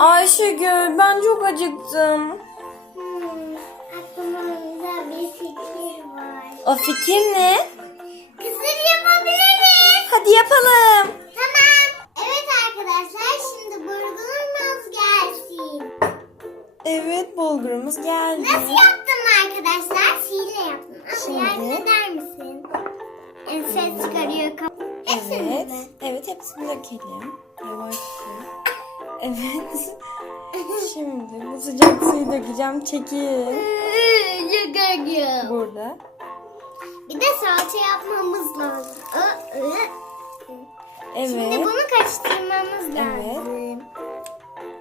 Ayşegül ben çok acıktım. Hmm, güzel bir fikir var. O fikir ne? Kısır yapabiliriz. Hadi yapalım. Tamam. Evet arkadaşlar şimdi burgulumuz gelsin. Evet bulgurumuz geldi. Nasıl yaptın arkadaşlar? Sihirle yaptım. Ama Şimdi- yardım eder misin? Ses çıkarıyor. Hepsini Evet. mi? Evet hepsini dökelim. Yavaşça. Evet. Şimdi bu sıcak suyu dökeceğim. Çekil. Çıkarıyor. Burada. Bir de salça yapmamız lazım. Aa, ı. Şimdi Evet. bunu karıştırmamız Evet. lazım.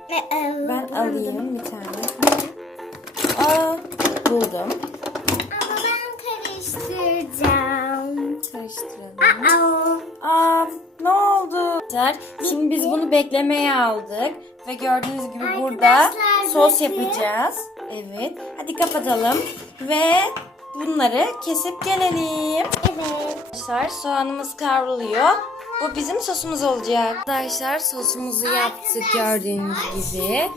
Ee, Ben alayım bir tane. Aa buldum. Ama ben karıştıracağım. Karıştıralım. Aa, Oldu? Şimdi biz bunu beklemeye aldık. Ve gördüğünüz gibi burada sos yapacağız. Evet. Hadi kapatalım. Ve bunları kesip gelelim. evet. Arkadaşlar soğanımız kavruluyor. Bu bizim sosumuz olacak. Arkadaşlar sosumuzu yaptık gördüğünüz gibi.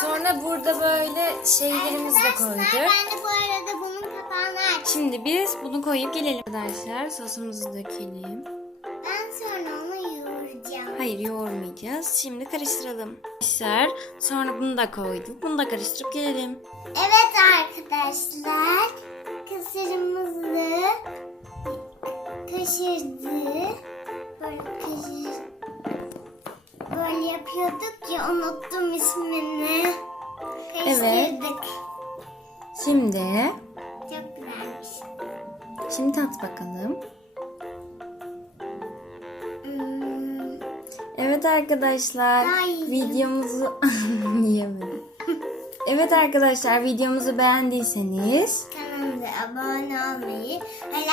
Sonra burada böyle şeylerimizi de koyduk. Ben de bu arada bunun kapağını aç. Şimdi biz bunu koyup gelelim. Arkadaşlar sosumuzu dökelim. Hayır yoğurmayacağız. Şimdi karıştıralım. Arkadaşlar sonra bunu da koyduk. Bunu da karıştırıp gelelim. Evet arkadaşlar. Kısırımızı kaşırdı. Böyle kaşır. Böyle yapıyorduk ya unuttum ismini. Karıştırdık. Şimdi Çok güzelmiş. şimdi tat bakalım. Evet arkadaşlar Ay. videomuzu yiyemedim. Evet arkadaşlar videomuzu beğendiyseniz kanalımıza abone olmayı like